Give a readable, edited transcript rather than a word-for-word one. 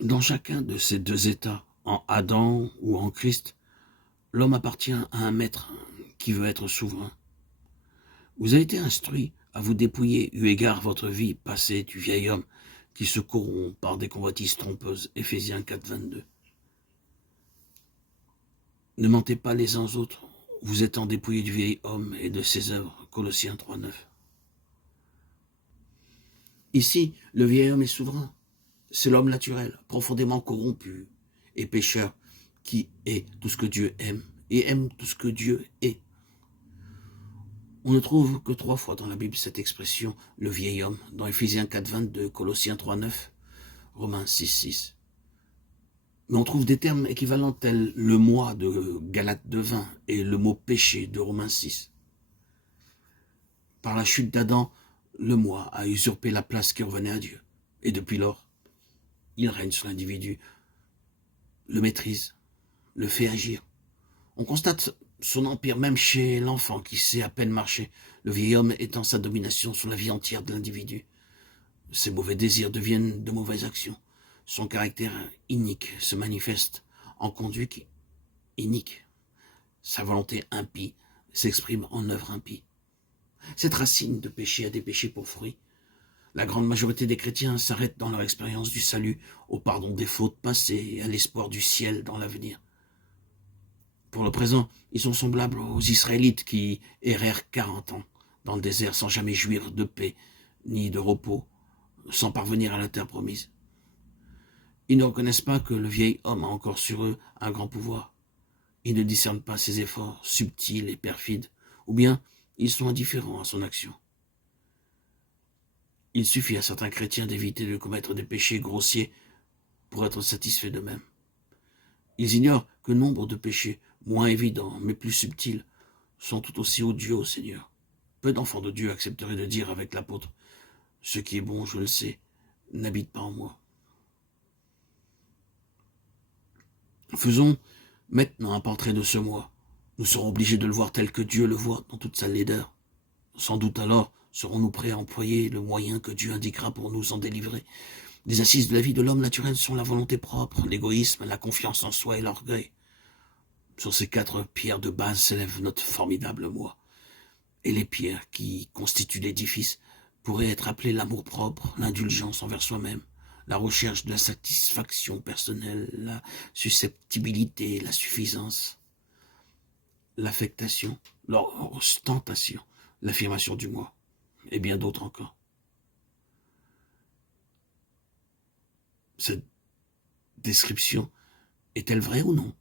Dans chacun de ces deux états, en Adam ou en Christ, l'homme appartient à un maître qui veut être souverain. Vous avez été instruit à vous dépouiller eu égard à votre vie passée du vieil homme qui se corrompt par des convoitises trompeuses. Éphésiens 4, 22. Ne mentez pas les uns aux autres, vous êtes en dépouillé du vieil homme et de ses œuvres. Colossiens 3, 9. Ici, le vieil homme est souverain. C'est l'homme naturel, profondément corrompu et pécheur, qui est tout ce que Dieu aime et aime tout ce que Dieu est. On ne trouve que 3 fois dans la Bible cette expression, le vieil homme, dans Éphésiens 4, 22, Colossiens 3, 9, Romains 6, 6. Mais on trouve des termes équivalents tels le moi de Galates 2, 20 et le mot péché de Romains 6. Par la chute d'Adam, le moi a usurpé la place qui revenait à Dieu. Et depuis lors, il règne sur l'individu, le maîtrise, le fait agir. On constate son empire même chez l'enfant qui sait à peine marcher, le vieil homme étend sa domination sur la vie entière de l'individu. Ses mauvais désirs deviennent de mauvaises actions. Son caractère inique se manifeste en conduite inique. Sa volonté impie s'exprime en œuvre impie. Cette racine de péché a des péchés pour fruit. La grande majorité des chrétiens s'arrêtent dans leur expérience du salut, au pardon des fautes passées et à l'espoir du ciel dans l'avenir. Pour le présent, ils sont semblables aux Israélites qui errèrent 40 ans dans le désert sans jamais jouir de paix ni de repos, sans parvenir à la terre promise. Ils ne reconnaissent pas que le vieil homme a encore sur eux un grand pouvoir. Ils ne discernent pas ses efforts subtils et perfides, ou bien ils sont indifférents à son action. Il suffit à certains chrétiens d'éviter de commettre des péchés grossiers pour être satisfaits d'eux-mêmes. Ils ignorent que nombre de péchés, moins évidents mais plus subtils, sont tout aussi odieux au Seigneur. Peu d'enfants de Dieu accepteraient de dire avec l'apôtre « Ce qui est bon, je le sais, n'habite pas en moi ». Faisons maintenant un portrait de ce moi. Nous serons obligés de le voir tel que Dieu le voit dans toute sa laideur. Sans doute alors serons-nous prêts à employer le moyen que Dieu indiquera pour nous en délivrer. Les assises de la vie de l'homme naturel sont la volonté propre, l'égoïsme, la confiance en soi et l'orgueil. Sur ces 4 pierres de base s'élève notre formidable moi. Et les pierres qui constituent l'édifice pourraient être appelées l'amour-propre, l'indulgence envers soi-même, la recherche de la satisfaction personnelle, la susceptibilité, la suffisance, l'affectation, l'ostentation, l'affirmation du moi, et bien d'autres encore. Cette description est-elle vraie ou non?